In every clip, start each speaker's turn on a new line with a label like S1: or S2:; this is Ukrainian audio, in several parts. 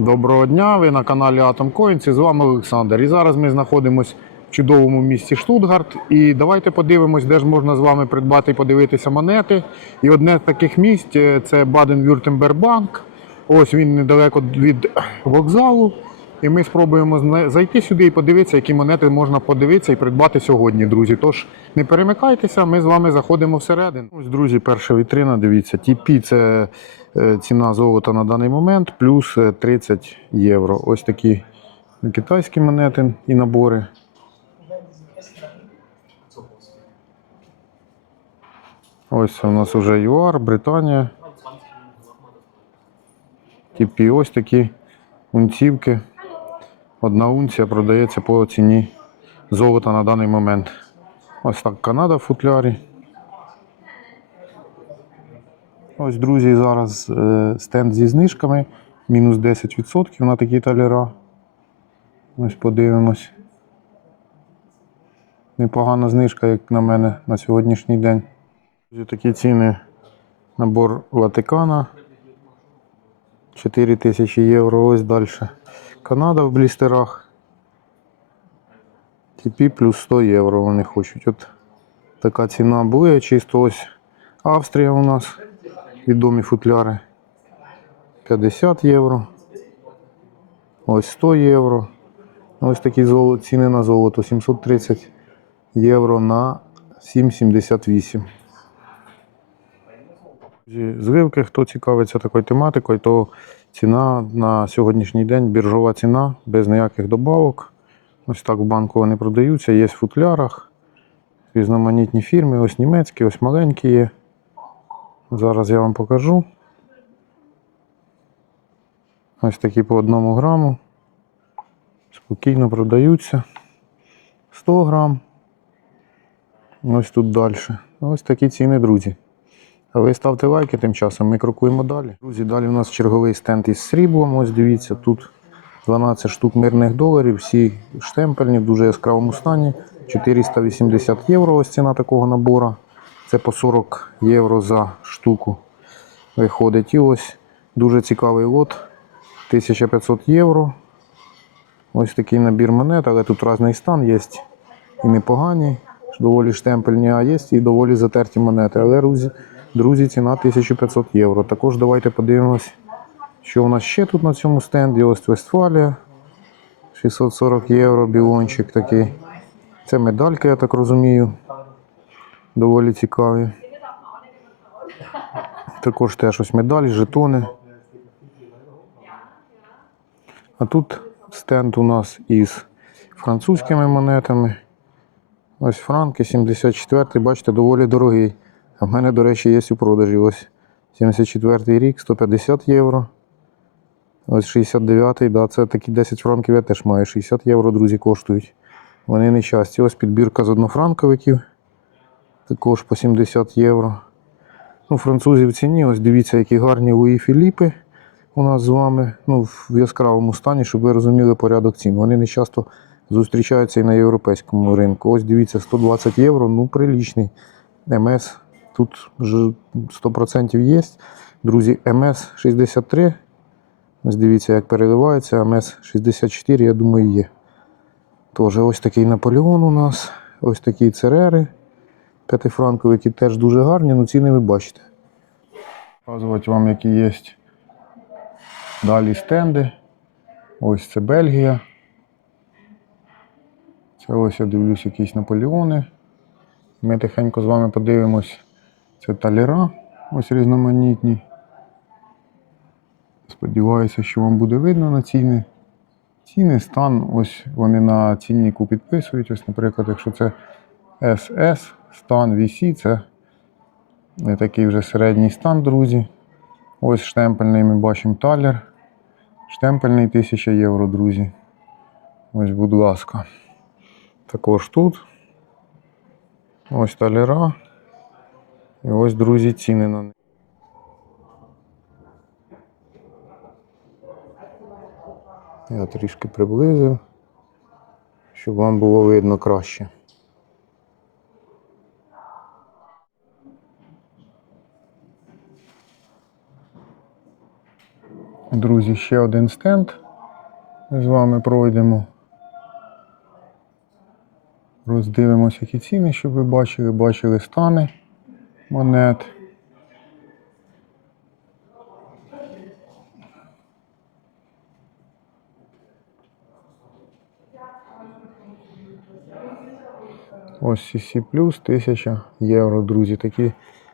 S1: Доброго дня, ви на каналі Атом і з вами Олександр. І зараз ми знаходимося в чудовому місті Штутгарт. І давайте подивимось, де ж можна з вами придбати і подивитися монети. І одне з таких місць е, це Баден-Вюртембербанк. Ось він недалеко від вокзалу. І ми спробуємо зайти сюди і подивитися, які монети можна подивитися і придбати сьогодні, друзі. Тож не перемикайтеся, ми з вами заходимо всередину. Ось, друзі, перша вітрина, дивіться. TP це е, ціна золота на даний момент, плюс е, 30 євро. Ось такі китайські монети і набори. Ось у нас вже ЮАР, Британія. TP ось такі унцівки. Одна унція продається по ціні золота на даний момент. Ось так Канада в футлярі. Ось, друзі, зараз е, стенд зі знижками. Мінус 10% на такі талера. Ось подивимось. Непогана знижка, як на мене, на сьогоднішній день. Ось такі ціни. Набор Ватикана. 4 тисячі євро. Ось далі. Канада в блістерах. TP плюс 100 євро вони хочуть. От така ціна буде. Чисто ось Австрія у нас. Відомі футляри. 50 євро. Ось 100 євро. Ось такі ціни на золото. 730 євро на 7,78. Зі Звивки, хто цікавиться такою тематикою, то ціна на сьогоднішній день біржова ціна без ніяких добавок. Ось так в банку вони продаються, є в футлярах. Різноманітні фірми, ось німецькі, ось маленькі є. Зараз я вам покажу. Ось такі по одному граму. Спокійно продаються. 100 грам. Ось тут далі. Ось такі ціни, друзі. Ви ставте лайки тим часом, ми крокуємо далі. Друзі, далі у нас черговий стенд із сріблом. Ось дивіться, тут 12 штук мирних доларів, всі штемпельні, в дуже яскравому стані. 480 євро ось ціна такого набору. Це по 40 євро за штуку виходить. І ось дуже цікавий лот. 1500 євро. Ось такий набір монет, але тут різний стан є і непогані, доволі штемпельні, а є і доволі затерті монети. Але, друзі, друзі, ціна 1500 євро. Також давайте подивимось, що у нас ще тут на цьому стенді. Ось Вестфалія. 640 євро, білончик такий. Це медальки, я так розумію. Доволі цікаві. Також теж ось медалі, жетони. А тут стенд у нас із французькими монетами. Ось франки 74 бачите, доволі дорогий. А в мене, до речі, є у продажі. Ось 74 й рік, 150 євро. Ось 69-й, да, це такі 10 франків я теж маю. 60 євро, друзі, коштують. Вони не часті. Ось підбірка з однофранковиків. Також по 70 євро. Ну, французів в ціні. Ось дивіться, які гарні Луї Філіпи у нас з вами. Ну, в яскравому стані, щоб ви розуміли порядок цін. Вони не часто зустрічаються і на європейському ринку. Ось дивіться, 120 євро, ну прилічний. МС тут ж 100% є. Друзі, МС 63. Ось дивіться, як переливається. МС 64, я думаю, є. Тож ось такий Наполеон у нас, ось такі церери п'ятифранкові, які теж дуже гарні, ну ціни ви бачите. Показувати вам, які є далі стенди. Ось це Бельгія. Це ось я дивлюсь якісь Наполеони. Ми тихенько з вами подивимось. Це талера, ось різноманітні. Сподіваюся, що вам буде видно на ціни. Ціни, стан, ось вони на ціннику підписують. Ось, наприклад, якщо це SS, стан VC, це не такий вже середній стан, друзі. Ось штемпельний ми бачимо талер. Штемпельний 1000 євро, друзі. Ось, будь ласка. Також тут. Ось талера. І ось, друзі, ціни на них. Я трішки приблизив, щоб вам було видно краще. Друзі, ще один стенд. Ми з вами пройдемо. Роздивимося, які ціни, щоб ви бачили. Бачили стани монет. Ось CC плюс 1000 євро, друзі. Такі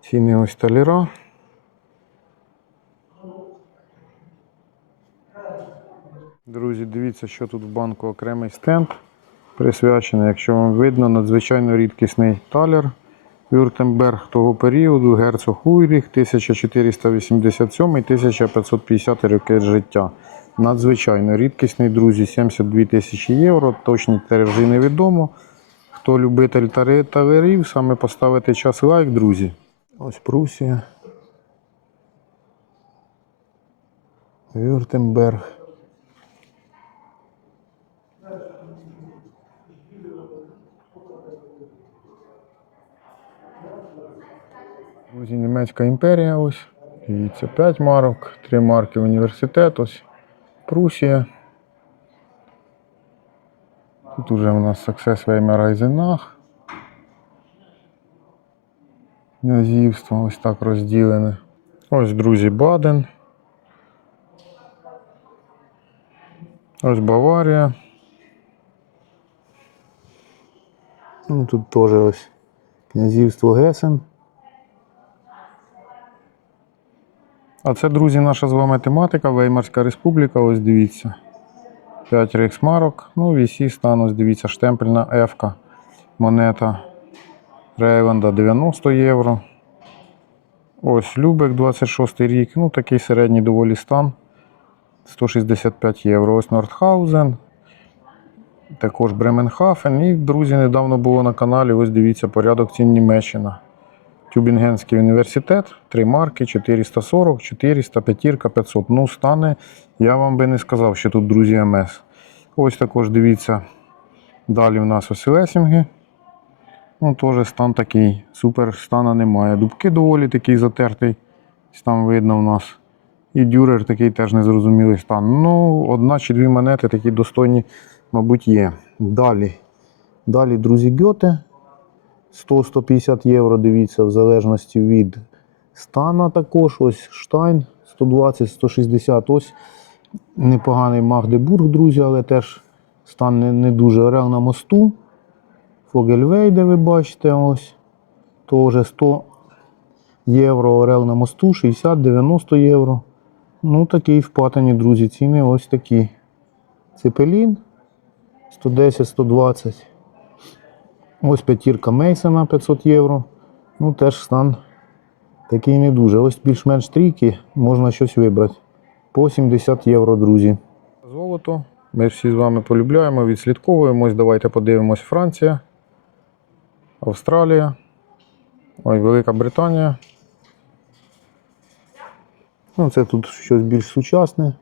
S1: ціни ось таліра. Друзі, дивіться, що тут в банку окремий стенд присвячений, якщо вам видно, надзвичайно рідкісний талер Вюртемберг того періоду, герцог Уйріх, 1487-1550 роки життя. Надзвичайно рідкісний, друзі, 72 тисячі євро. Точні тиражі невідомо. Хто любитель талерів, саме поставити час лайк, друзі. Ось Прусія. Вюртемберг. Друзі, Німецька імперія ось. Дивіться, 5 марок, 3 марки університет, ось Прусія. Тут уже у нас Success Weimar Eisenach. Князівство ось так розділене. Ось, друзі, Баден. Ось Баварія. Ну, тут теж ось князівство Гесен. А це, друзі, наша з вами тематика Веймарська республіка. Ось дивіться. 5 рейхсмарок. Ну, вісі стан, ось дивіться, штемпельна F-ка. Монета Рейленда 90 євро. Ось Любек 26 рік. Ну, такий середній доволі стан. 165 євро. Ось Нордхаузен. Також Бременхафен. І, друзі, недавно було на каналі. Ось дивіться, порядок цін Німеччина. Тюбінгенський університет, 3 марки, 440, 400, п'ятірка, 500. Ну, стане, я вам би не сказав, що тут, друзі, МС. Ось також дивіться. Далі в нас ось Лесінги. Ну, теж стан такий. Супер стана немає. Дубки доволі такий затертий. Там видно в нас. І дюрер такий теж незрозумілий стан. Ну, одна чи дві монети такі достойні, мабуть, є. Далі. Далі, друзі, Гьоте. 100-150 євро, дивіться, в залежності від стана також. Ось Штайн 120-160. Ось непоганий Магдебург, друзі, але теж стан не, не дуже. Орел на мосту. Фогельвей, де ви бачите, ось. Теж 100 євро. Орел на мосту, 60-90 євро. Ну, такий впатані, друзі. Ціни ось такі. Цепелін 110-120. Ось п'ятірка Мейсона 500 євро. Ну, теж стан такий не дуже. Ось більш-менш трійки, можна щось вибрати. По 70 євро, друзі. Золото. Ми всі з вами полюбляємо, відслідковуємо. Ось давайте подивимось Франція, Австралія, ой, Велика Британія. Ну, це тут щось більш сучасне.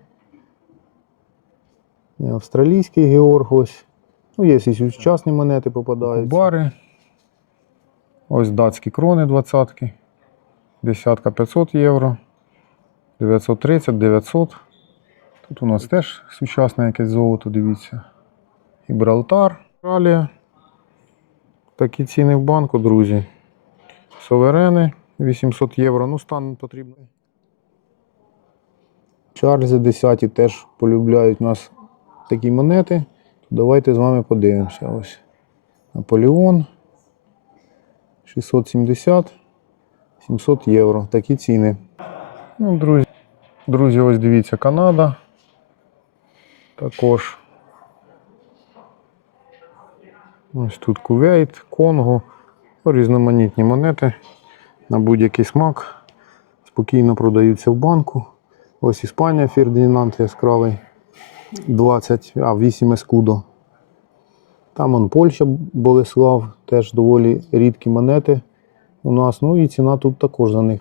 S1: Австралійський Георг ось. Ну, є і сучасні монети попадають. Бари. Ось датські крони 20. Десятка 500 євро. 930, 900. Тут у нас теж сучасне якесь золото, дивіться. Гібралтар, Австралія. Такі ціни в банку, друзі. Соверени 800 євро. Ну, стан потрібний. Чарльзи 10 теж полюбляють у нас такі монети. Давайте з вами подивимося. Ось Наполеон 670 700 євро. Такі ціни. Ну, друзі, друзі, ось дивіться, Канада. Також. Ось тут Кувейт, Конго. Різноманітні монети на будь-який смак. Спокійно продаються в банку. Ось Іспанія, Фердинанд яскравий. 20, а 8 ескудо. Там он Польща, Болеслав, теж доволі рідкі монети у нас. Ну і ціна тут також за них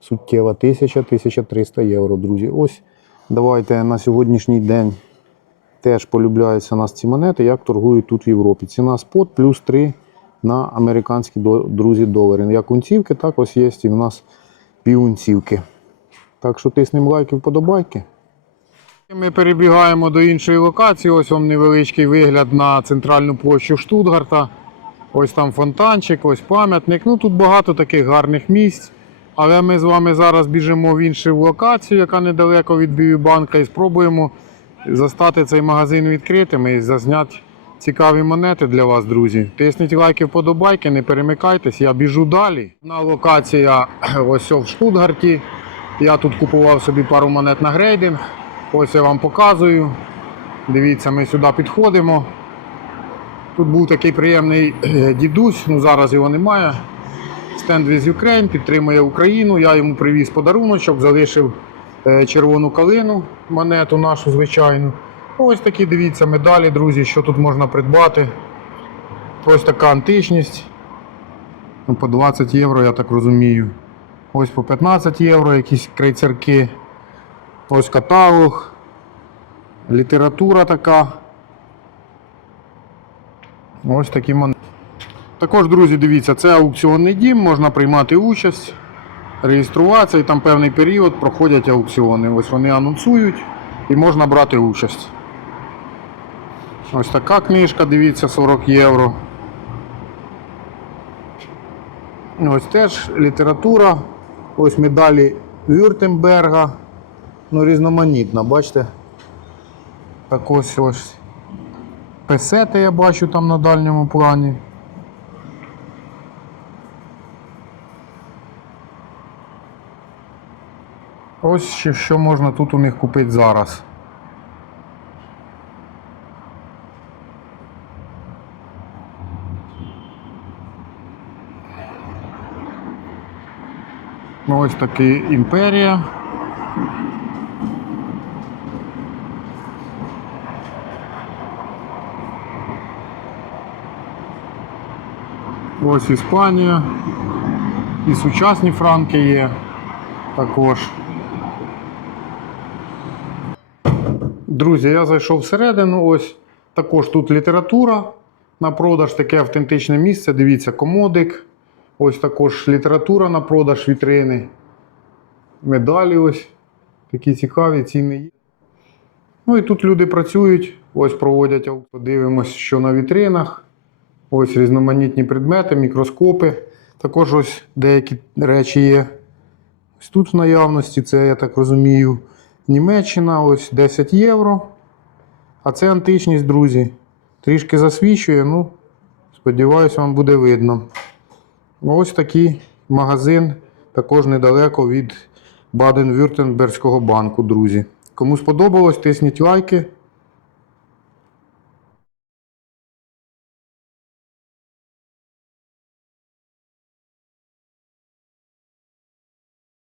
S1: суттєва. 1000-1300 євро, друзі. Ось давайте на сьогоднішній день теж полюбляються у нас ці монети, як торгують тут в Європі. Ціна спот плюс 3 на американські друзі долари. Як унцівки, так ось є і в нас півунцівки. Так що тиснемо лайки, вподобайки. Ми перебігаємо до іншої локації. Ось вам невеличкий вигляд на центральну площу Штутгарта. Ось там фонтанчик, ось пам'ятник. Ну тут багато таких гарних місць. Але ми з вами зараз біжимо в іншу локацію, яка недалеко від Біобанка, і спробуємо застати цей магазин відкритим і зазняти цікаві монети для вас, друзі. Тисніть лайки, вподобайки, не перемикайтесь, я біжу далі. На локація ось в Штутгарті. Я тут купував собі пару монет на грейдинг. Ось я вам показую. Дивіться, ми сюди підходимо. Тут був такий приємний е, дідусь, ну зараз його немає. Stand with Ukraine підтримує Україну. Я йому привіз подаруночок, залишив е, червону калину, монету нашу звичайну. Ось такі дивіться медалі, друзі, що тут можна придбати. Ось така античність. Ну, по 20 євро, я так розумію. Ось по 15 євро якісь крейцерки. Ось каталог. Література така. Ось такі монети. Також, друзі, дивіться, це аукціонний дім, можна приймати участь, реєструватися і там певний період проходять аукціони. Ось вони анонсують і можна брати участь. Ось така книжка, дивіться, 40 євро. Ось теж література. Ось медалі Вюртемберга. Ну, різноманітна, бачите? Так ось ось. Песети я бачу там на дальньому плані. Ось ще що можна тут у них купити зараз. Ну, Ось таки імперія. Ось Іспанія. І сучасні франки є також. Друзі, я зайшов всередину. Ось також тут література на продаж, таке автентичне місце. Дивіться, комодик. Ось також література на продаж вітрини. Медалі ось такі цікаві, ціни є. Ну і тут люди працюють, ось проводять. Подивимось, що на вітринах. Ось різноманітні предмети, мікроскопи. Також ось деякі речі є. Ось тут в наявності, це, я так розумію, Німеччина, ось 10 євро. А це античність, друзі. Трішки засвічує, ну, сподіваюся, вам буде видно. Ось такий магазин, також недалеко від Баден-Вюртемберзького банку, друзі. Кому сподобалось, тисніть лайки.